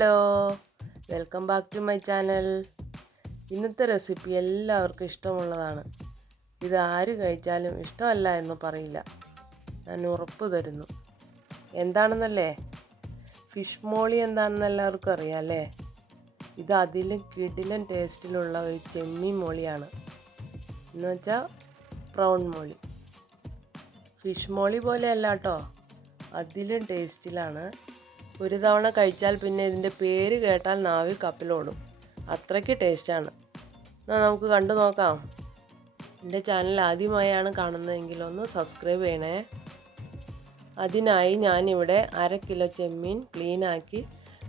Hello. Welcome back to my channel. ഇന്നത്തെ recipe എല്ലാവർക്കും ഇഷ്ടമുള്ളതാണ്. ഇത് ആര് കഴിച്ചാലും ഇഷ്ടമല്ല എന്ന് പറയില്ല. ഞാൻ ഉറപ്പ് തരുന്നു. എന്താണെന്നല്ലേ? ഫിഷ് മോളി എന്താണെന്ന് എല്ലാവർക്കും അറിയാം അല്ലേ? ഇത് അതിലും കിടിലും ടേസ്റ്റിലുള്ള ഒരു ചെമ്മീൻ മോളിയാണ്. എന്ന് വെച്ചാൽ പ്രൗൺ മോളി. ഫിഷ് മോളി പോലെയല്ല കേട്ടോ. അതിലും ടേസ്റ്റിലാണ്. ഒരു തവണ കഴിച്ചാൽ പിന്നെ ഇതിന്റെ പേര് കേട്ടാൽ നാവിൽ കപ്പിലോടും. അത്രയ്ക്ക് ടേസ്റ്റാണ്. എന്നാൽ നമുക്ക് കണ്ടു നോക്കാം. എന്റെ ചാനൽ ആദ്യമായാണ് കാണുന്നതെങ്കിൽ ഒന്ന് സബ്സ്ക്രൈബ് ചെയ്യണേ. അതിനായി ഞാനിവിടെ അര കിലോ ചെമ്മീൻ ക്ലീനാക്കി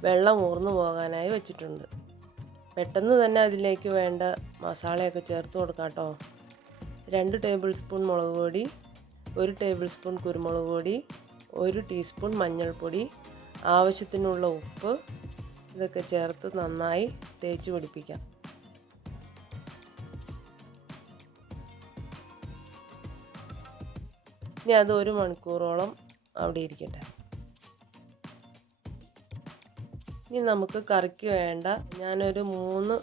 വെള്ളം ഊർന്നു പോകാനായി വെച്ചിട്ടുണ്ട്. പെട്ടെന്ന് തന്നെ അതിലേക്ക് വേണ്ട മസാലയൊക്കെ ചേർത്ത് കൊടുക്കാം കേട്ടോ. രണ്ട് ടേബിൾ സ്പൂൺ മുളക് പൊടി ഒരു ടേബിൾ സ്പൂൺ കുരുമുളക് പൊടി ഒരു ടീസ്പൂൺ മഞ്ഞൾപ്പൊടി ആവശ്യത്തിനുള്ള ഉപ്പ് ഇതൊക്കെ ചേർത്ത് നന്നായി തേച്ച് പിടിപ്പിക്കാം. ഇനി അത് ഒരു മണിക്കൂറോളം അവിടെ ഇരിക്കട്ടെ. ഇനി നമുക്ക് കറിക്ക് വേണ്ട ഞാനൊരു മൂന്ന്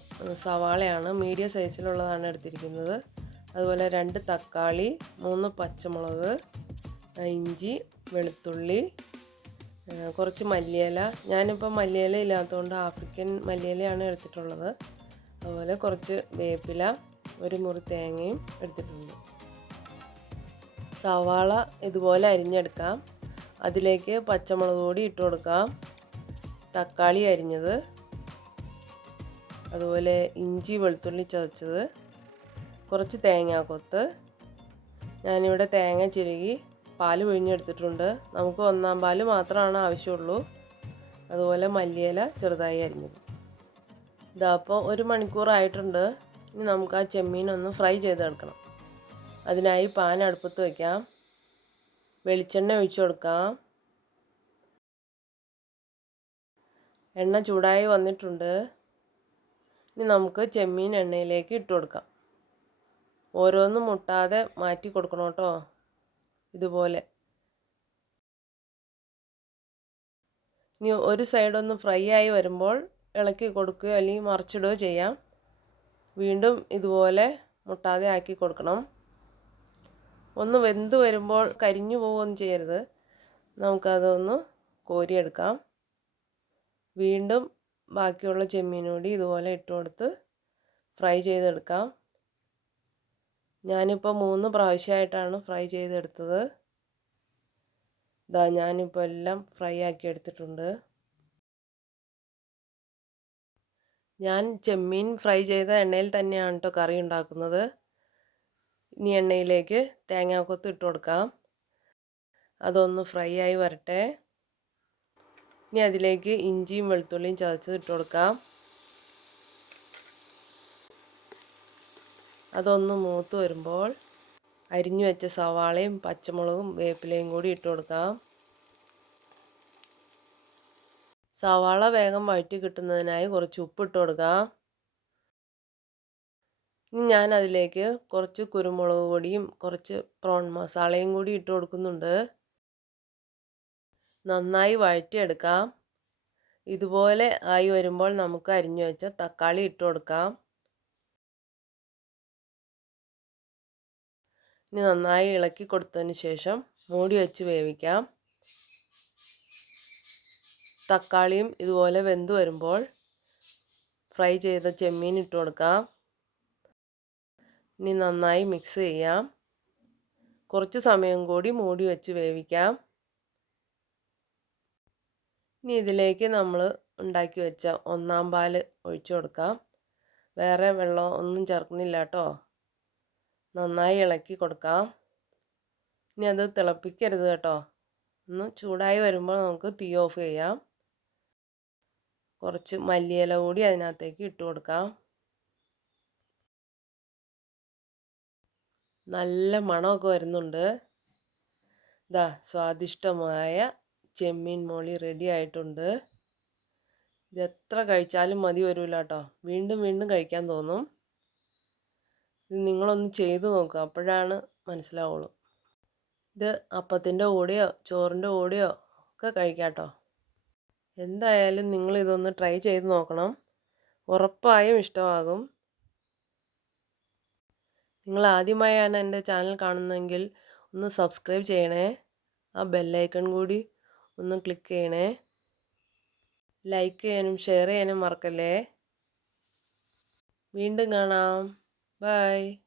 സവാളയാണ് മീഡിയം സൈസിലുള്ളതാണ് എടുത്തിരിക്കുന്നത്. അതുപോലെ രണ്ട് തക്കാളി മൂന്ന് പച്ചമുളക് ഇഞ്ചി വെളുത്തുള്ളി കുറച്ച് മല്ലിയില. ഞാനിപ്പോൾ മല്ലിയില ഇല്ലാത്തതുകൊണ്ട് ആഫ്രിക്കൻ മല്ലിയിലയാണ് എടുത്തിട്ടുള്ളത്. അതുപോലെ കുറച്ച് വേപ്പില ഒരു മുറി തേങ്ങയും എടുത്തിട്ടുണ്ട്. സവാള ഇതുപോലെ അരിഞ്ഞെടുക്കാം. അതിലേക്ക് പച്ചമുളക് കൂടി ഇട്ട് കൊടുക്കാം. തക്കാളി അരിഞ്ഞത്. അതുപോലെ ഇഞ്ചി വെളുത്തുള്ളി ചതച്ചത്. കുറച്ച് തേങ്ങാക്കൊത്ത് ഞാനിവിടെ തേങ്ങ ചിരുകി പാൽ പിഴിഞ്ഞെടുത്തിട്ടുണ്ട് നമുക്ക് ഒന്നാം പാൽ മാത്രമാണ് ആവശ്യമുള്ളൂ. അതുപോലെ മല്ലിയില ചെറുതായി അരിഞ്ഞത്. ഇതാ അപ്പോൾ ഒരു മണിക്കൂറായിട്ടുണ്ട് ഇനി നമുക്ക് ആ ചെമ്മീൻ ഒന്ന് ഫ്രൈ ചെയ്തെടുക്കണം അതിനായി പാൻ അടുപ്പത്ത് വയ്ക്കാം വെളിച്ചെണ്ണ ഒഴിച്ചു കൊടുക്കാം. എണ്ണ ചൂടായി വന്നിട്ടുണ്ട്. ഇനി നമുക്ക് ചെമ്മീൻ എണ്ണയിലേക്ക് ഇട്ട് കൊടുക്കാം. ഓരോന്നും മുട്ടാതെ മാറ്റി കൊടുക്കണം കേട്ടോ. ഇതുപോലെ. ഇനി ഒരു സൈഡൊന്ന് ഫ്രൈ ആയി വരുമ്പോൾ ഇളക്കി കൊടുക്കുകയോ അല്ലെങ്കിൽ മറിച്ചിടുകയോ ചെയ്യാം. വീണ്ടും ഇതുപോലെ മുട്ടാതെ ആക്കി കൊടുക്കണം. ഒന്ന് വെന്ത് വരുമ്പോൾ കരിഞ്ഞു പോവുകയൊന്നും ചെയ്യരുത്. നമുക്കതൊന്ന് കോരിയെടുക്കാം. വീണ്ടും ബാക്കിയുള്ള ചെമ്മീനൂടി ഇതുപോലെ ഇട്ട് കൊടുത്ത് ഫ്രൈ ചെയ്തെടുക്കാം. ഞാനിപ്പോൾ മൂന്ന് പ്രാവശ്യമായിട്ടാണ് ഫ്രൈ ചെയ്തെടുത്തത്. ഇതാ ഞാനിപ്പോൾ എല്ലാം ഫ്രൈ ആക്കി എടുത്തിട്ടുണ്ട്. ഞാൻ ചെമ്മീൻ ഫ്രൈ ചെയ്ത എണ്ണയിൽ തന്നെയാണ് കേട്ടോ കറി ഉണ്ടാക്കുന്നത്. ഇനി എണ്ണയിലേക്ക് തേങ്ങാക്കൊത്ത് ഇട്ട് കൊടുക്കാം. അതൊന്ന് ഫ്രൈ ആയി വരട്ടെ. ഇനി അതിലേക്ക് ഇഞ്ചിയും വെളുത്തുള്ളിയും ചതച്ചത് ഇട്ട് കൊടുക്കാം. അതൊന്ന് മൂത്ത് വരുമ്പോൾ അരിഞ്ഞു വെച്ച സവാളയും പച്ചമുളകും വേപ്പിലയും കൂടി ഇട്ട് കൊടുക്കാം. സവാള വേഗം വഴറ്റി കിട്ടുന്നതിനായി കുറച്ച് ഉപ്പ് ഇട്ട് കൊടുക്കാം. ഇനി ഞാൻ അതിലേക്ക് കുറച്ച് കുരുമുളക് പൊടിയും കുറച്ച് പ്രോൺ മസാലയും കൂടി ഇട്ട് കൊടുക്കുന്നുണ്ട്. നന്നായി വഴറ്റിയെടുക്കാം. ഇതുപോലെ ആയി വരുമ്പോൾ നമുക്ക് അരിഞ്ഞു വെച്ച തക്കാളി ഇട്ട് കൊടുക്കാം. ഇനി നന്നായി ഇളക്കി കൊടുത്തതിന് ശേഷം മൂടി വെച്ച് വേവിക്കാം. തക്കാളിയും ഇതുപോലെ വെന്ത് വരുമ്പോൾ ഫ്രൈ ചെയ്ത ചെമ്മീൻ ഇട്ട് കൊടുക്കാം. ഇനി നന്നായി മിക്സ് ചെയ്യാം. കുറച്ച് സമയം കൂടി മൂടി വെച്ച് വേവിക്കാം. ഇനി ഇതിലേക്ക് നമ്മൾ ഉണ്ടാക്കി വെച്ച ഒന്നാം പാൽ ഒഴിച്ചു കൊടുക്കാം. വേറെ വെള്ളം ഒന്നും ചേർക്കുന്നില്ല കേട്ടോ. നന്നായി ഇളക്കി കൊടുക്കാം. ഇനി അത് തിളപ്പിക്കരുത് കേട്ടോ. ഒന്ന് ചൂടായി വരുമ്പോൾ നമുക്ക് തീ ഓഫ് ചെയ്യാം. കുറച്ച് മല്ലിയില കൂടി അതിനകത്തേക്ക് ഇട്ട് കൊടുക്കാം. നല്ല മണമൊക്കെ വരുന്നുണ്ട്. ഇതാ സ്വാദിഷ്ടമായ ചെമ്മീൻ മോളി റെഡി ആയിട്ടുണ്ട്. ഇത് എത്ര കഴിച്ചാലും മതി വരില്ല കേട്ടോ. വീണ്ടും വീണ്ടും കഴിക്കാൻ തോന്നും. ഇത് നിങ്ങളൊന്ന് ചെയ്ത് നോക്കുക അപ്പോഴാണ് മനസ്സിലാവുള്ളൂ. ഇത് അപ്പത്തിന്റെ ഓടിയോ ചോറിന്റെ ഓടിയോ ഒക്കെ കഴിക്കാം കേട്ടോ എന്തായാലും നിങ്ങൾ ഇതൊന്ന് ട്രൈ ചെയ്ത് നോക്കണം. ഉറപ്പായും ഇഷ്ടമാകും. നിങ്ങൾ ആദ്യമായാണ് എന്റെ ചാനൽ കാണുന്നതെങ്കിൽ ഒന്ന് സബ്സ്ക്രൈബ് ചെയ്യണേ. ആ ബെല്ലൈക്കൺ കൂടി ഒന്ന് ക്ലിക്ക് ചെയ്യണേ. ലൈക്ക് ചെയ്യാനും ഷെയർ ചെയ്യാനും മറക്കല്ലേ. വീണ്ടും കാണാം. Bye.